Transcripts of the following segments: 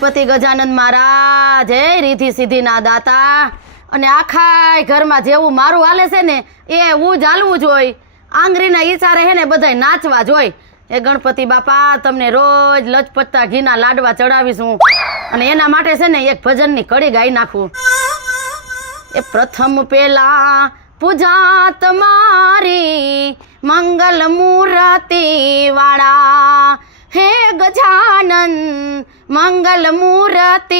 ગણપતિ ગજાનંદ મહારાજ, હે રીધિ સિદ્ધિના દાતા. અને આખા ઘરમાં જેવું મારું હાલે છે ને, એ હું ચાલવું જોઈ આંગળીના ઈશારે હે ને બધા નાચવા જોઈ એ ગણપતિ બાપા, તમને રોજ લચપચતા ઘીના લાડવા ચડાવીશું અને એના માટે છે ને એક ભજનની કડી ગાઈ નાખું. એ પ્રથમ પેલા પૂજા તમારી મંગલ મૂર્તિ વાળા. હે ગજાનન મંગલ મૂર્તિ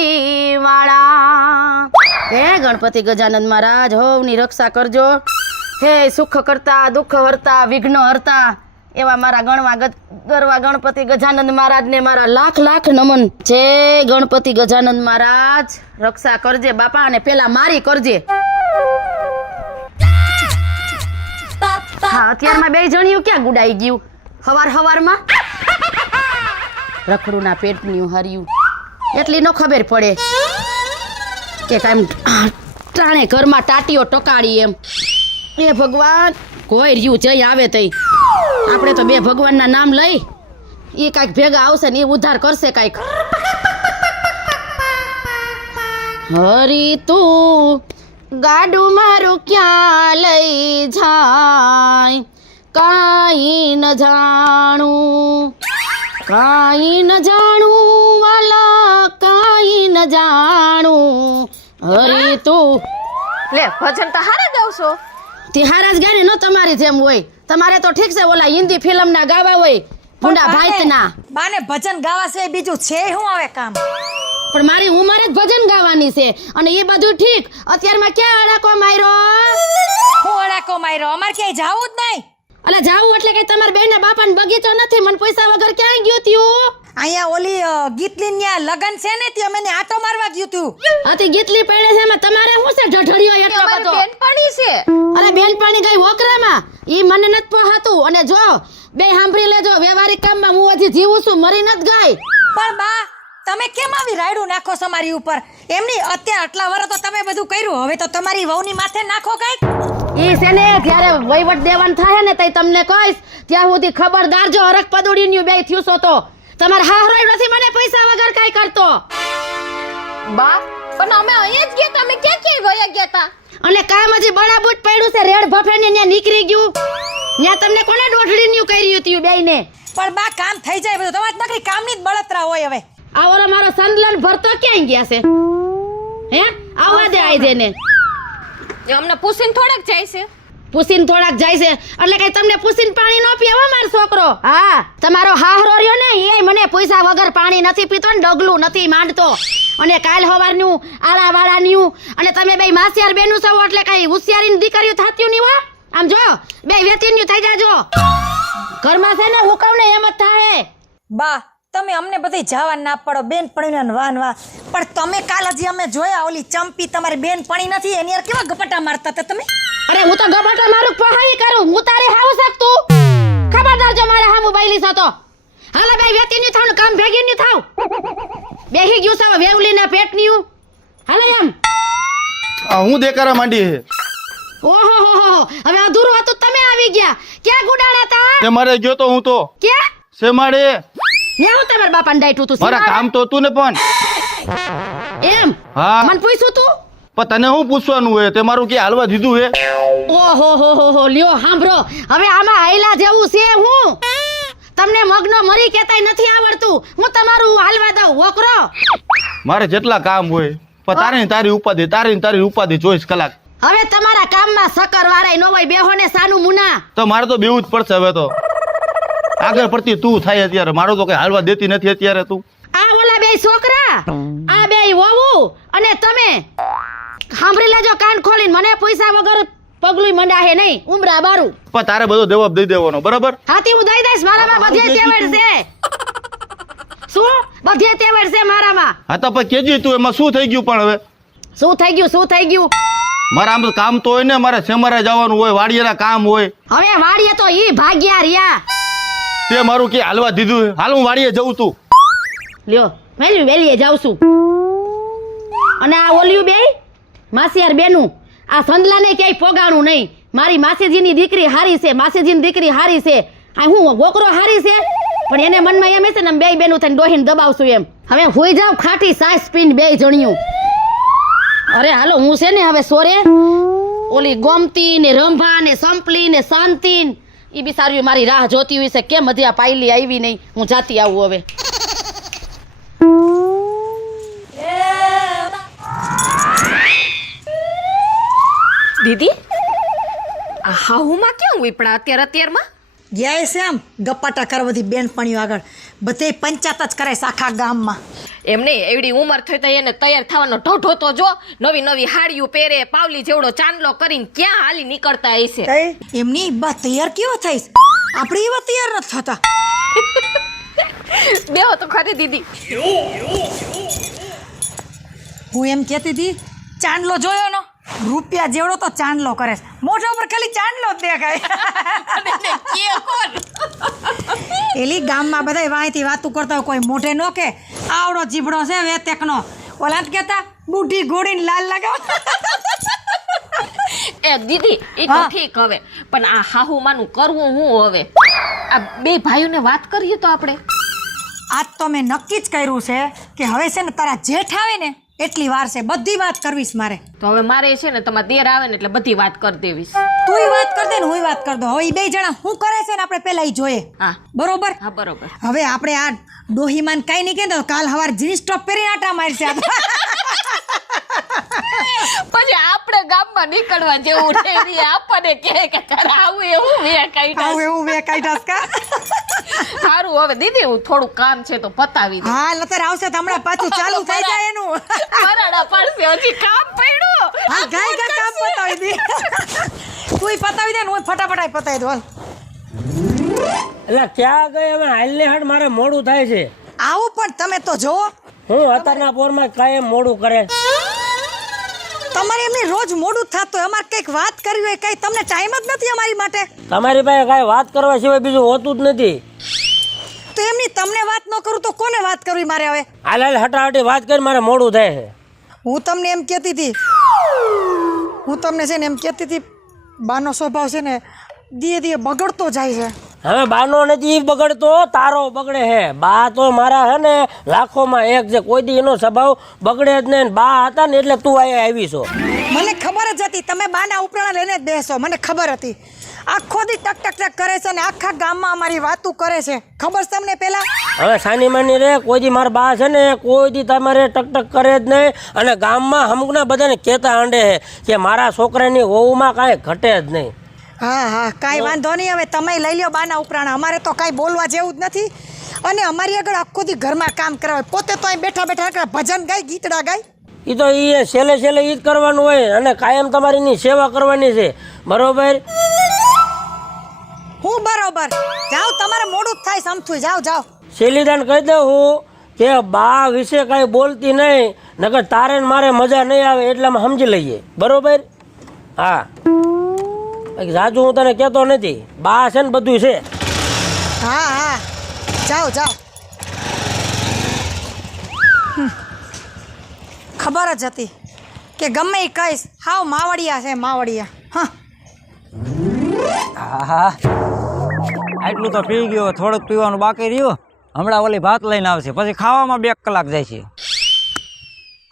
વાળા. હે ગણપતિ ગજાનંદ મહારાજ, હોવની રક્ષા કરજો. હે સુખ કરતા, દુઃખ હરતા, વિઘ્ન હરતા, એવા મારા ગણવા ગરવા ગણપતિ ગજાનંદ મહારાજને મારા લાખ લાખ નમન. જય ગણપતિ ગજાનંદ મહારાજ. રક્ષા કરજે બાપા અને પેલા મારી કરજે. હા, અત્યારમાં બે જણિયું ક્યાં ગુડાઈ ગયું? હવાર હવારમાં? રખડુના પેટનું હર્યું. એટલી નો ખબર પડે કે કાંઈ ટાણે ઘરમાં ટાટીઓ ટકાડી એમ. એ ભગવાન, કોઈ રહ્યું જઈ આવે તઈ. આપણે તો બે ભગવાનના નામ લઈ, એ કાંઈક ભેગા આવશે ને એ ઉદ્ધાર કરશે કાંઈક. હરી તું, ગાડું મારું ક્યાં લઈ જાય? કાંઈ ન જાણું. કાંઈ ન જાણું વાલા કાંઈ ન જાણું. હરે તું લે ભજન તો હારા ગાવ છો તે હારા જ ગાય ન તમારી જેમ હોય. તમારે તો ઠીક છે ઓલા હિન્દી ફિલ્મના ગાવા હોય ભૂંડા ભાઈતના. બાને ભજન ગાવા સિવાય બીજું છે શું આવે કામ? પણ મારી ઉંમરે જ ભજન ગાવાની છે અને એ બધું ઠીક. અત્યારમાં ક્યાં અડાકો માર્યો? હું અડાકો માર્યો? અમારે ક્યાંય જવું જ નહીં. અલા જાવું એટલે કે તમારા બેના બાપાને બગીચો નથી. મને પૈસા વગર ક્યાં ગયો ત્યું અહીંયા ઓલી ગીતલી ન્યા લગન છે ને ત્યાં મેં આટો મારવા ગયું તું. હતી ગીતલી પડે છે એમાં તમારે શું છે? ઢઢળિયો એટલો બધો? બેનપણી છે. અરે બેનપણી ગઈ ઓકરામાં ઈ મને નથી હતું અને જો બે સાંભળી લેજો વ્યવહારિક કામમાં હું હજી જીવું છું મરી નથી ગઈ. પણ બા તમે કેમ આવી રાયડું નાખો છો મારી ઉપર? એમની અત્યારે આટલા વર્ષ તો તમે બધું કર્યું. હવે તો તમારી વહુની માથે નાખો કંઈક. ઈ છે ને જ્યારે વહીવટ દેવાન થાય ને તઈ તમને કહીશ ત્યાં સુધી ખબરદાર જો હરક ન્યુ બે થયું તો. તમારે હાહરોય નથી મને પૈસા વગર કાઈ કરતો. બા પણ અમે અહીંયા જ ગયા તમે ક્યાં ક્યાં વયા ગયા તા? અને કામ હજી બળાબૂટ પડ્યું છે રેડ ભફે ને ત્યાં નીકળી ગયું. ત્યાં તમને કોને દોઢડીન્યું કર્યું ત્યું બેયને? પણ બા કામ થઈ જાય બધું. તમારે નકરી કામની જ બળતરા હોય હવે. આવો મારો સંદલન ભરતો ક્યાં ગયા છે? હે? આવવા દે આઈ જેને એ અમને પૂછીને થોડાક જાય છે. પૂસીને થોડાક જાય છે. એટલે કઈ તમને પૂછીને પાણી નો પીવો મારો છોકરો? હા. તમારો હાહરો રહ્યો ને એ મને પૈસા વગર પાણી નથી પીતો ને ડગલું નથી માંડતો. અને કાલ હવારનું આળા વાળાનું અને તમે બે માસિયાર બેનું છો એટલે કઈ હોશિયારીની દીકરીઓ થતું નહીં હો? આમ જો બે વેતીન્યું થઈ જાજો. ઘરમાં છે ને હુકમ ને એમ જ થાય બા તમે અમને બધી જવા ના પડો બેન પણીને વાન વા પણ તમે કાલ હજી અમે જોયા ઓલી ચંપી તમારી બેન પણી નથી એની યાર કેવા ગપટા મારતા હતા તમે? અરે હું તો ગપટા મારું પહાવી કરું હું તારે હાવ શકતું ખબરદાર જો મારે હામું બાયલી સતો હાલા ભાઈ વેતીન્યું થાવ ને કામ ભેગીન્યું થાવ. બેહી ગયું છે વેવલીના પેટન્યું હાલે એમ. હું દેકારા માંડી હે? ઓહો હો હો હો. હવે અધૂરું હતું તમે આવી ગયા. ક્યાં ગુડાડા તા? તે મારે ગયો તો હું તો. ક્યાં? છે મારે ને હું તમારા બાપાને ડાયટું તું મારા કામ તો હતું ને પણ. એમ? હા. મને પૂછ્યું તું? પણ તને હું પૂછવાનું હે? તે મારું કે હાલવા દીધું હે? ઓહો હો હો હો લ્યો સાંભળો. હવે આમાં હાયલા જેવું છે હું. તમને મગનો મરી કેતાય નથી આવડતું. હું તમારું હાલવા દઉં વોકરો મારે જેટલા કામ હોય પણ તારી તારી ઉપાધિ તારી ને તારી ઉપાધિ ચોવીસ કલાક. હવે તમારા કામમાં સકર વારાય નો હોય બેહો ને સાનું મુના. તો મારે તો બેવું જ પડશે હવે તો. આગળ પડતી તું થાય અત્યારે. મારો તો કઈ હાલવા દેતી નથી અત્યારે તું. આ ઓલા બે છોકરા આ બે વહુ અને તમે. સાંભળી લેજો કાન ખોલીને. મને પૈસા વગર પગલું મંડાહે નહીં. ઉમરા બારું. પણ તારે બધો જવાબ દઈ દેવાનો બરાબર? હાથી હું દઈ દઈશ મારામાં. બધે તેવડ છે. શું? બધે તેવડ છે મારામાં. હા તો પણ કેજી તું એમાં શું થઈ ગયું પણ હવે? શું થઈ ગયું શું થઈ ગયું? મારા આમ કામ તો હોય ને મારે સેમારે જવાનું હોય વાડીના કામ હોય. હવે વાડીએ તો ઈ ભાગ્યા રહ્યા. તે મારું કે હાલવા દીધું હાલ હું વાડીએ જઉં તું. લ્યો વેલી વેલીએ જાઉં છું. અને આ ઓલિયું બે માસીયાર બેનું, આ સંદલાને ક્યાંય પોગાણું નહીં. મારી માસીજીની દીકરી હારી છે, માસીજીની દીકરી હારી છે. આ હું ગોકરો હારી છે, પણ એને મનમાં એમ હશે ને બે બેનું થઈને ડોહીને દબાવશું એમ. હવે હોઈ જાવ ખાટી સાસ પીને બે જણિયું. અરે હાલો, હું છે ને હવે સોરે ઓલી ગોમતી ને રંભા ને સંપલી ને શાંતિ એ બી સારી મારી રાહ જોતી હોય છે. કેમ હજી આ પાયલી આવી નહીં? હું જાતી આવું હવે. દીદી, આ હાહુમાં ક્યાં ઉપડા અત્યારે અત્યારમાં? ગયા છે આમ ગપાટા કરવા બધી બેનપણીઓ આગળ. બધે પંચાયત જ કરે છે આખા ગામમાં. એમ નહીં એવડી ઉંમર થઈ તો એને તૈયાર થવાનો ઢોઢો તો જો નવી નવી હાડીઓ પહેરે પાવલી જેવડો ચાંદલો કરીને ક્યાં હાલી નીકળતા હશે એમની બા તૈયાર કેવો થઈશ આપણે એવા તૈયાર નથી થતા. બેહો તો ખરી દીદી. હું એમ કહેતી હતી ચાંદલો જોયો નો રૂપિયા જેવડો તો ચાંદલો કરે છે. મોઢા ઉપર ખાલી ચાંદલો જ દેખાય. એલી ગામમાં બધા વાંયથી વાતું કરતા હોય કોઈ મોઢે નો કે. આવડો જીભડો છે વેતેકનો. ઓલા જ કહેતા? બુઢી ઘોડીને લાલ લગાવ એ દીદી એ તો ઠીક હવે. પણ આ હાહુમાનું કરવું હું હવે? આ બે ભાઈઓને વાત કરીએ તો આપણે? આજ તો મેં નક્કી જ કર્યું છે કે હવે છે ને તારા જેઠ આવે ને એટલી વાર છે બધી વાત કરવીશ મારે. તો હવે મારે છે ને તમારે દેર આવે ને એટલે બધી વાત કરી દેવીશ. તું વાત કર દે ને હું વાત કર દો. હવે બે જણા શું કરે છે ને આપણે પેલા ઈ જોઈએ. હા. બરોબર? હા બરોબર. હવે આપણે આ ડોહીમાન કાંઈ નહીં કહેતો કાલ હવાર જીન્સ ટોપ પહેરીને આટા મારશે પછી આપણે ગામમાં નીકળવા જેવું છે આપણને કહે કે તારે આવું એવું કઈ આવું એવું મેં કાઢ્યા કા? સારું હવે દીદી હું થોડું કામ છે તો પતાવી દઉં. હા લતર આવશે તો હમણાં પાછું ચાલુ થઈ જાય એનું. પરાડા પડશે હજી કામ પડ્યું. હા ગાય ગાય કામ પતાવી દે. તું પતાવી દે ને હું ફટાફટ આય પતાવી દઉં એટલે ક્યાં ગઈ હવે? હાલને હાડ મારે મોડું થાય છે. આવું પણ તમે તો જોવો હું અત્યારના પોરમાં કાયમ મોડું કરે. તમારે એમની રોજ મોડું થતું અમારે કંઈક વાત કરવી હોય કંઈ તમને ટાઈમ જ નથી અમારી માટે. તમારી પાસે કાંઈ વાત કરવા સિવાય બીજું હોતું જ નથી. તો એમની તમને વાત ન કરું તો કોને વાત કરવી મારે હવે? હાલ હાલ હટાહટી વાત કરી મારે મોડું થાય છે. હું તમને એમ કહેતી હતી હું તમને છે ને એમ કહેતી હતી બાનો સ્વભાવ છે ને ધીરે ધીરે બગડતો જાય છે. હવે બાનો નથી બગડતો તારો બગડે છે બા તો મારા હે ને લાખોમાં એક છે. કોઈ દી એનો સ્વભાવ બગડે જ નહીં બા હતા ને એટલે તું અહીંયા આવી છો. મને ખબર જ હતી તમે બાના ઉપરાણા લઈને જ બેસો મને ખબર હતી. આખો દી ટક ટક ટક કરે છે ને આખા ગામમાં અમારી વાતું કરે છે. ખબર છે તમને પેલા? હવે સાની માની રે કોઈ દી મારા બા છે ને કોઈ દી તમારે ટક ટક કરે જ નહીં અને ગામમાં અમુકના બધાને કહેતા આંડે છે કે મારા છોકરાની વહુમાં કાંઈ ઘટે જ નહીં. હા હા કાંઈ વાંધો નહીં. હવે તમે લઈ લ્યો બાના ઉપરાણા. અમારે તો કાંઈ બોલવા જેવું જ નથી. અને અમારી આગળ આખો દી ઘરમાં કામ કરાવે પોતે તો અહીં બેઠા બેઠા ભજન ગાય ગીતડા ગાય. એ તો એ છેલ્લે છેલ્લે એ જ કરવાનું હોય. અને કાયમ તમારીની સેવા કરવાની છે. બરોબર? હું બરોબર. જાઓ તમારે મોડું જ થાય સમથું. જાઓ જાઓ. શૈલીદાન કહી દઉં હું કે બા વિશે કાંઈ બોલતી નહીં. નકર તારે મારે મજા નહીં આવે એટલે અમે સમજી લઈએ. બરોબર? હા. જાજુ હું તને કહેતો નથી. બા છે ને બધું છે. હા હા. જાઓ જાઓ. ખબર જ હતી કે ગમે એ કહીશ હાવ માવડિયા છે માવડિયા. હા. હા આટલું તો પી ગયો થોડુંક પીવાનું બાકી રહ્યું. હમણાં ઓલી ભાત લઈને આવશે પછી ખાવામાં બે કલાક જાય છે.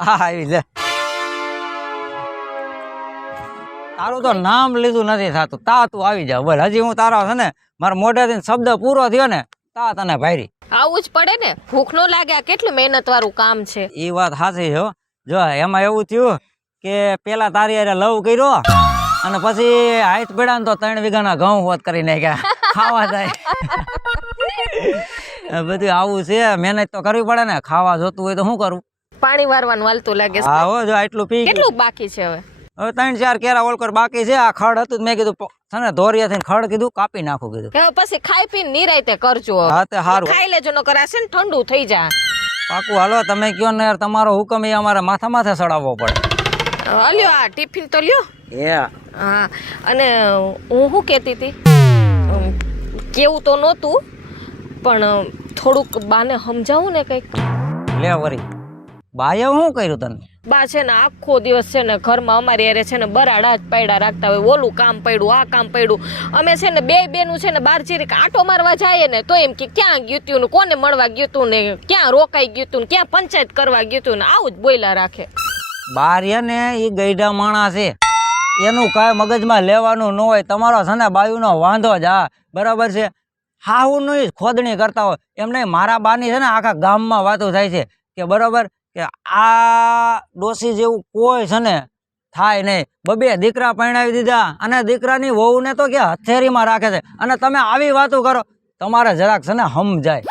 હા આવી લે. તારું તો નામ લીધું નથી થતું. તા તું આવી જા બોલ. હજી હું તારા છે ને મારા મોઢેથી શબ્દ પૂરો થયો ને તા તને ભાઈ આવું જ પડે ને? ભૂખ નો લાગે આ કેટલું મહેનત વાળું કામ છે. એ વાત સાચી છે હો. જો એમાં એવું થયું કે પેલા તારી હારે લવ કર્યો અને પછી હાથ પડ્યા ને તો ત્રણ વીઘાના ઘઉં હોત કરી નાખ્યા. ખાવા જાય. બધું આવું છે. મહેનત તો કરવી પડે ને. ખાવા જોતું હોય તો શું કરું? પાણી વારવાનું વાલતું લાગે હો જો આટલું પી કેટલું બાકી છે હવે? હવે ત્રણ ચાર કેરા ઓલકર બાકી છે આ ખડ હતું મેં કીધું તને ધોરિયા થઈને ખડ કીધું કાપી નાખું કીધું. પછી ખાઈ પીને નિરાયતે કરજો. હા તે સારું ખાઈ લેજો ન કરાશે છે ને ઠંડુ થઈ જાય. પાકું હાલો તમે કયો ને યાર તમારો હુકમ એ અમારે માથા માથે ચડાવવો પડે. લ્યો આ ટિફિન તો લ્યો. એ. હા અને હું શું કહેતી હતી? કેવું તો નહોતું પણ થોડુંક બાને સમજાવું ને કંઈક. લે વરી. બાએ શું કર્યું તને? બા છે ને આખો દિવસ છે ને ઘરમાં અમારી યારે છે ને બરાડા જ પાડ્યા રાખતા હોય. ઓલું કામ પડ્યું આ કામ પડ્યું. અમે છે ને બે બેનું છે ને બાર ચીરીક આટો મારવા જઈએ ને તો એમ કે ક્યાં ગયું તું ને કોને મળવા ગયું તું ને ક્યાં રોકાઈ ગયું તું ને ક્યાં પંચાયત કરવા ગયું તું ને આવું જ બોયલા રાખે. બાર ને એ ગઈઢા માણસ છે. એનું કાંઈ મગજમાં લેવાનું ન હોય. તમારો છે ને બાયુનો વાંધો જ આ બરાબર છે? હાહુનું નહીં ખોદણી કરતા હોય. એમ નહીં મારા બાની છે ને આખા ગામમાં વાતો થાય છે કે બરાબર? કે આ ડોસી જેવું કોઈ છે ને થાય નહીં. બબે દીકરા પરણાવી દીધા અને દીકરાની વહુને તો કે હથેરીમાં રાખે છે. અને તમે આવી વાતો કરો, તમારે જરાક છે ને સમજાય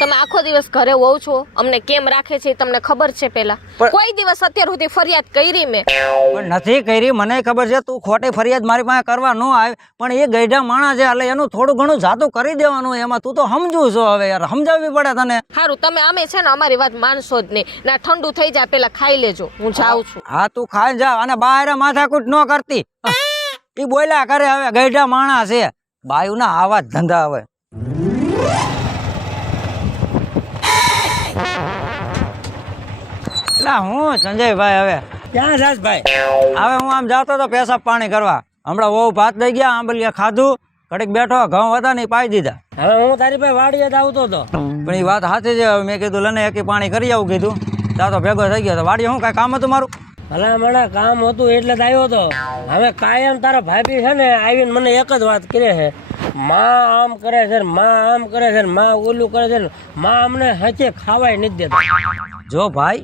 તમે આખો દિવસ ઘરે હોવ છો અમને કેમ રાખે છે તમને ખબર છે પેલા કોઈ દિવસ અત્યાર સુધી ફરિયાદ કરી મેં. પણ નથી કરી મને ખબર છે તું ખોટી ફરિયાદ મારી પાસે કરવા ન આવે પણ એ ગઈઢા માણસ છે એટલે એનું થોડું ઘણું જાતું કરી દેવાનું એમાં. તું તો સમજુ છો હવે યાર સમજાવવી પડે તને. સારું તમે અમે છે ને અમારી વાત માનશો જ નહીં. ના ઠંડુ થઈ જાય પેલા ખાઈ લેજો. હું જાઉં છું. હા તું ખાઈ જા અને બહાર માથાકૂટ ન કરતી. એ બોલ્યા કરે હવે ગઈઢા માણસ છે. બાયુના આવા જ ધંધા હવે. એટલે હું સંજયભાઈ હવે? ક્યાં જાસ ભાઈ હવે હું આમ જાતો તો પેશાબ પાણી કરવા. હમણાં વહુ ભાત દઈ ગયા આંબલિયા ખાધું ઘડીક બેઠો ઘઉં હતા ને પાઈ દીધા. હવે હું તારી પાસે વાડીએ આવતો હતો પણ એ વાત સાચી છે મેં કીધું લને એકી પાણી કરી આવું કીધું. ત્યાં તો ભેગો થઈ ગયો વાડીએ શું કાંઈ કામ હતું મારું? ભલા મને કામ હતું એટલે જ આવ્યો હતો હવે કાયમ તારા ભાભી છે ને આવીને મને એક જ વાત કરે છે. માં આમ કરે છે માં આમ કરે છે માં ઓલું કરે છે ને માં અમને હચે ખાવાય નથી દેતા. જો ભાઈ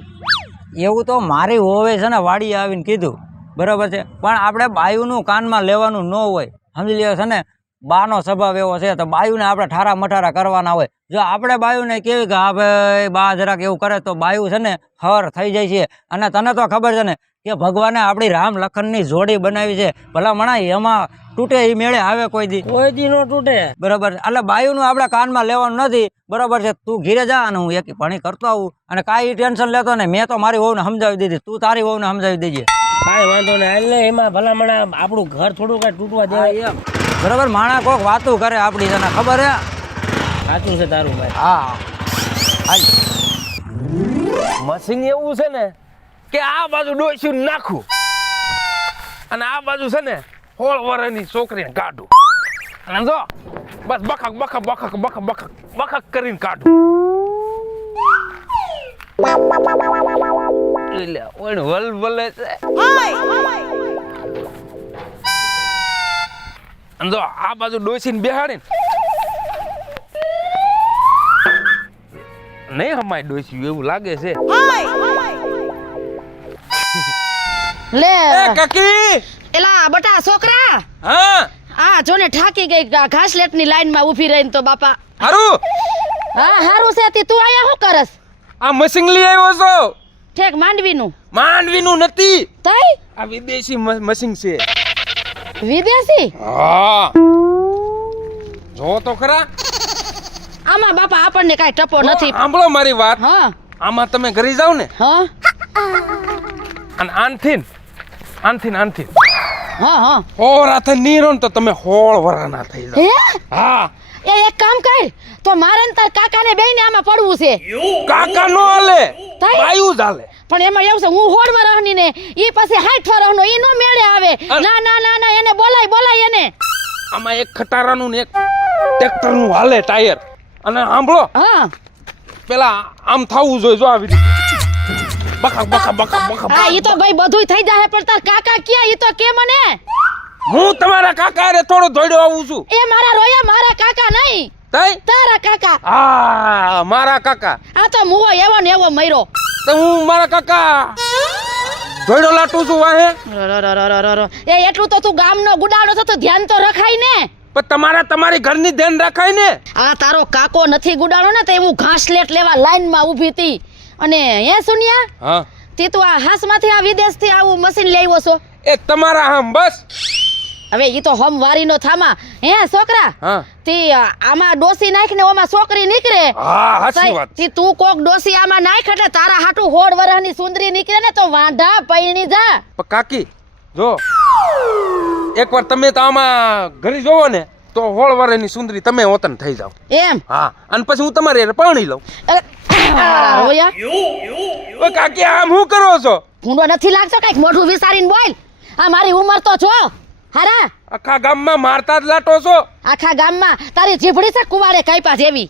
એવું તો મારી હોવે છે ને વાડીએ આવીને કીધું. બરાબર છે. પણ આપણે બાયુનું કાનમાં લેવાનું ન હોય. સમજી લ્યો છે ને? બાનો સ્વભાવ એવો છે તો બાયુને આપણે ઠારા મઠારા કરવાના હોય. જો આપણે બાયુને કેવી કે, હા ભાઈ, બા જરાક એવું કરે તો બાયુ છે ને હર થઈ જાય છે. અને તને તો ખબર છે ને કે ભગવાને આપણી રામ લખનની જોડી બનાવી છે. ભલા મણા એમાં તૂટે એ મેળે આવે કોઈ દી. કોઈ દી નો તૂટે. બરોબર. એટલે બાયુનું આપણે કાનમાં લેવાનું નથી. બરોબર છે. તું ઘીરે જા અને હું એક ભણી કરતો આવું. અને કાંઈ ટેન્શન લેતો ને મેં તો મારી વહુને સમજાવી દીધી. તું તારી વહુને સમજાવી દેજે. કાંઈ વાંધો નહીં. એટલે એમાં ભલા મણા આપણું ઘર થોડું કાંઈ તૂટવા દેવાય એમ. બરોબર. માણા કોક વાતું કરે આપણી તને ખબર હે? સાચું છે તારું ભાઈ. હા. મશીન એવું છે ને કે આ બાજુ ડોસ્યું નાખું. અને આ બાજુ છે ને હોળ વરની છોકરીને કાઢું. અને જો, બસ બખક બખક બખક બખક બખક બખક કરીને કાઢું. એટલે અને જો, આ બાજુ ડોસીને બેહાડીને. નહીં હમાય ડોસ્યું, એવું લાગે છે. લે. કાકી! એલા બટા છોકરા! હા? આ જો ને ઠાકી ગઈ ઘાસલેટની લાઈન લાઈનમાં ઊભી રહીને તો બાપા. હારું? હા હારું છે તી તું આયા શું કરસ? આ મશીન લઈ આવ્યો છો? ઠેક માંડવીનું. માંડવીનું નથી. તઈ? આ વિદેશી મ- મશીન છે. વિદેશી? હા. જો તો ખરા. આમાં બાપા આપણને કાંઈ ટપો નથી. સાંભળો મારી વાત. હા. આમાં તમે ઘરે જાવ ને. હા. અને આનથી આનથી આનથી હા હા. હોર હાથે નીરો તો તમે હોળ વરાના થઈ જાવ હા? એ એક કામ કર તો મારે ને તાર કાકાને બેયને આમાં પડવું છે. કાકા નો હાલે? બાયું જ હાલે. પણ એમાં એવું છે હું હોડ વરહની ને ઈ પછી હાઠ વરહનો ઈ નો મેળે આવે. ના ના ના ના એને બોલાય બોલાય એને. આમાં એક ખટારાનું ને એક ટ્રેક્ટરનું હાલે ટાયર. અને સાંભળો હા. પેલા આમ થવું જોઈએ જો આવી રીતે. બકા બકા બકા આ ઈ તો ભાઈ બધુંય થઈ જાય પણ તાર કાકા ક્યાં? ઈ તો કે મને? હું તમારા કાકા રે થોડો દોડ્યો આવું છું. એ મારા રોયા મારા કાકા નહીં. તઈ? તારા કાકા. આ મારા કાકા. આ તો મુવો એવો ને એવો મયરો તો હું મારા કાકા ધોઈડો લાટું છું વાહે. એ એટલું તો તું ગામનો ગુડાણો તો ધ્યાન તો રખાય ને. પણ તમારે તમારી ઘરની ધ્યાન રખાય ને. આ તારો કાકો નથી ગુડાણો ને તો એવું ઘાસ લેટ લેવા લાઈનમાં ઊભી હતી. અને હે સુનિયા? હા? તે તું આ હાસમાંથી આ વિદેશથી આવું મશીન લઈ આવ્યો છો. એ તમારા આમ બસ! હવે ઈ તો હમ વારીનો થામા. હે છોકરા? હા? તે આમાં ડોસી નાખ ને ઓમાં છોકરી નીકળે. હા હાચી વાત. તે તું કોક ડોસી આમાં નાખ એટલે તારા હાટુ હોડ વરહની સુંદરી નીકળે ને તો વાંઢા પૈણી જા. પણ કાકી જો. એકવાર તમે તો આમાં ઘરે જોવો ને તો હોળ વરહની સુંદરી તમે ઓતન થઈ જાવ એમ? હા અને પછી હું તમારે પાણી લઉં. અરે, ઓયા ઓ કાકી આમ હું કરો છો ભૂંડો નથી લાગતો કંઈક મોઢું વિસારીને બોલ આ મારી ઉંમર તો છો હારા આખા ગામમાં મારતા જ લાટો છો આખા ગામમાં તારી જીભડી છે કુવાડે કાપ્યા જેવી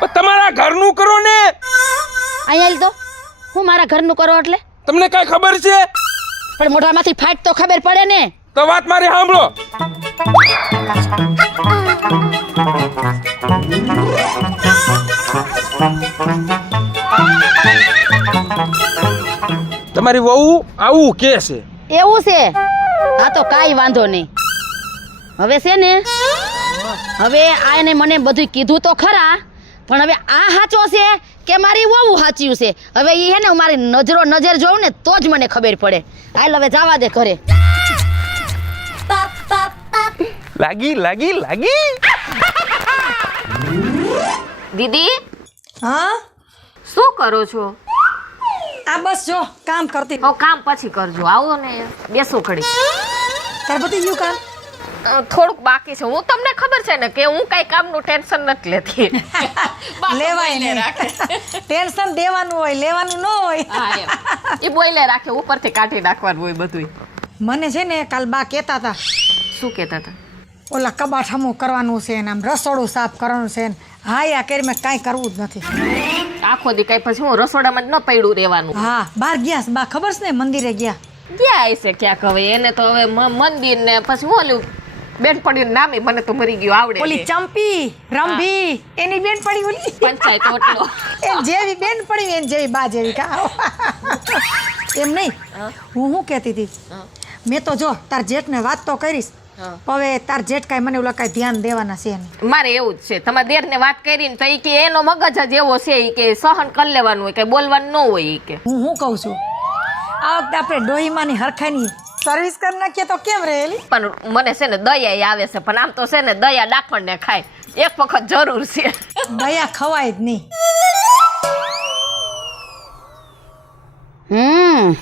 પણ તમારા ઘરનું કરો ને અહીંયા તો હું મારા ઘરનું કરો એટલે તમને કઈ ખબર છે પણ મોઢામાંથી ફાટ તો ખબર પડે ને તો વાત મારી સાંભળો તમારી વહુ આવું કે છે? એવું છે? આ તો કાંઈ વાંધો નહીં. હવે છે ને હવે આ એને મને બધું કીધું તો ખરા પણ હવે આ સાચો છે કે મારી વહુ સાચ્યું છે? હવે એ હે ને હું મારી નજરો નજર જોઉં ને તો જ મને ખબર પડે. હાલ હવે જવા દે ઘરે. લાગી લાગી લાગી. દીદી? હા? શું કરો છો? આ બસ જો કામ કરતી. હો કામ પછી કરજો. આવો ને બેસો ઘડી તાર બધી ગયું કામ થોડુંક બાકી છે. હું તમને ખબર છે ને કે હું કઈ કામનું ટેન્શન નથી લેતી. લેવાય ને ટેન્શન દેવાનું હોય લેવાનું ન હોય. એ બોઈલે રાખે ઉપરથી કાઢી નાખવાનું હોય બધું મને છે ને કાલ બા કહેતા હતા. શું કહેતા હતા? ઓલા કબાટ હમું કરવાનું છે ને આમ રસોડું સાફ કરવાનું છે ને હા યા કરી મેં કાંઈ કરવું જ નથી. આખો દી કઈ પછી હું રસોડામાં જ ન પડ્યું રહેવાનું. હા બહાર ગયા બા ખબર છે ને મંદિરે ગયા. ક્યાં હશે ક્યાંક હવે. એને તો હવે મંદિર ને પછી ઓલું બેન પડ્યું નામે મને તો મરી ગયું આવડે ઓલી ચંપી રંભી એની બેન પડી ઓલી. પંચાયત ઓટલો. એ જેવી બેન પડી એમ જેવી બા જેવી કા. એમ નહીં. હું. શું કહેતી હતી? મેં તો જો તાર જેઠને વાત તો કરીશ. હવે તાર જેઠ કાંઈ મને ઓલા કાંઈ ધ્યાન દેવાના છે નહીં. મારે એવું જ છે. તમારા દેરને વાત કરીને તો એ કે એનો મગજ જ એવો છે કે સહન કરી લેવાનું હોય કે બોલવાનું ન હોય કે. હું શું કહું છું? આ વખતે આપણે ડોહીમાની હરખાની સર્વિસ કરી નાખીએ તો કેમ રહેલી પણ મને છે ને દયા આવે છે પણ આમ તો છે ને દયા ડાકણને ખાય. એક વખત જરૂર છે. દયા ખવાય જ નહીં. હમ.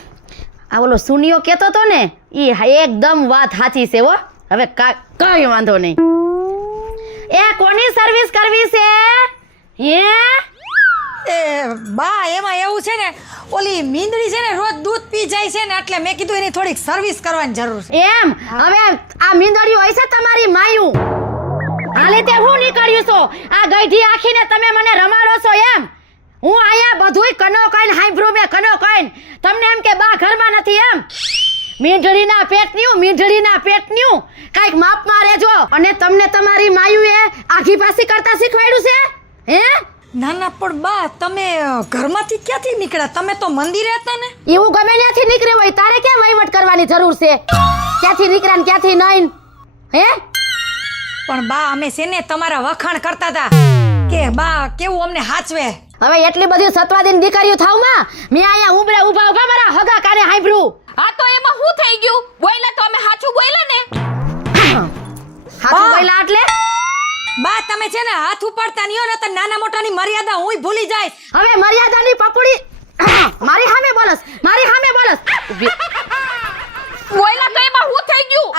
આ ઓલો સુનિયો કહેતો તો ને એ એકદમ વાત સાચી છે હો. હવે કઈ વાંધો નહીં. એ કોની સર્વિસ કરવી છે? હે? એ બા એમાં એવું છે ને ઓલી મીંદડી છે ને રોજ દૂધ પી જાય છે ને એટલે મેં કીધું એની થોડીક સર્વિસ કરવાની જરૂર છે. એમ? હવે આ મીંદડી હોય છે તમારી માયું. હાલે તે હું નીકળ્યું છો? આ ગઈઢી આખીને તમે મને રમાડો છો એમ? હું અહીંયા બધુંય કનો કઈન બ્રુ મેં કનો કઈન તમને એમ કે બા ઘરમાં નથી એમ? મીંઢળીના પેટન્યું મીંઢળીના પેટન્યું કાંઈક માપમાં રહેજો. અને તમને તમારી માયુએ આઘી પાસી કરતા શીખવાડ્યું છે? હે? ના ના પણ બા તમે ઘરમાંથી ક્યાંથી નીકળ્યા? તમે તો મંદિરે હતા ને? એવું ગમે ત્યાંથી નીકળ્યો હોય તારે ક્યાં વહીવટ કરવાની જરૂર છે? ક્યાંથી નીકળ્યા ને ક્યાંથી નહીં હે? પણ બા અમે છે ને તમારા વખાણ કરતા હતા. કે બા કેવું અમને હાચવે? હવે એટલી બધી સત્વાદીન દીકરીઓ થાવમાં મેં અહીંયા ઉભરા ઊભા ઊભા મારા હગા કાને હાંભળ્યું. હા તો એમાં શું થઈ ગયું? બોયલા તો અમે સાચું બોયલા ને? હાથું બોયલા એટલે? બા તમે છે ને હાથ ઉપાડતા નહીં હોય ને તો નાના મોટાની મર્યાદા હું ભૂલી જાય હવે મર્યાદાની પપડી મારી સામે બોલસ મારી સામે બોલસ. બોયલા તો એમાં શું થઈ ગયું?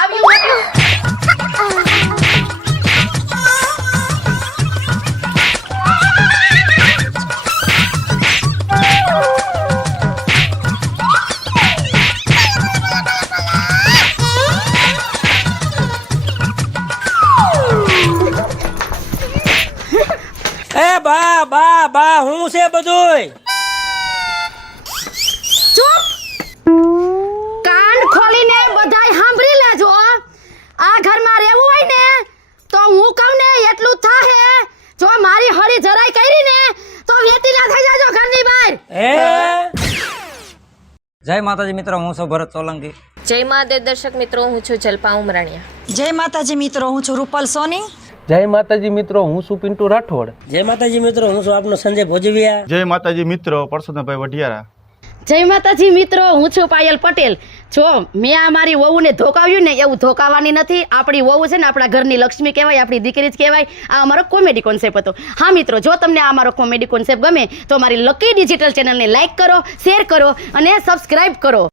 જય માતાજી મિત્રો હું છું ભરત સોલંકી. જય મહાદેવ દર્શક મિત્રો હું છું જલપા ઉમરાણીયા. જય માતાજી મિત્રો હું છું રૂપલ સોની. જય માતાજી મિત્રો હું છું પિન્ટુ રાઠોડ. જય માતાજી મિત્રો હું છું આપનો સંજય ભોજવિયા. જય માતાજી મિત્રો પરસોત્તમભાઈ વઢિયારા. જય માતાજી મિત્રો હું છું પાયલ પટેલ. જો, મેં આ મારી વહુને ધોકાવ્યું ને એવું ધોકાવાની નથી. આપણી વહુ છે ને આપણા ઘરની લક્ષ્મી કહેવાય, આપણી દીકરી જ કહેવાય. આ અમારો કોમેડી કોન્સેપ્ટ હતો. હા, મિત્રો, જો તમને આ અમારો કોમેડી કોન્સેપ્ટ ગમે, તો મારી લકી ડિજિટલ ચેનલને લાઇક કરો શેર કરો અને સબસ્ક્રાઈબ કરો.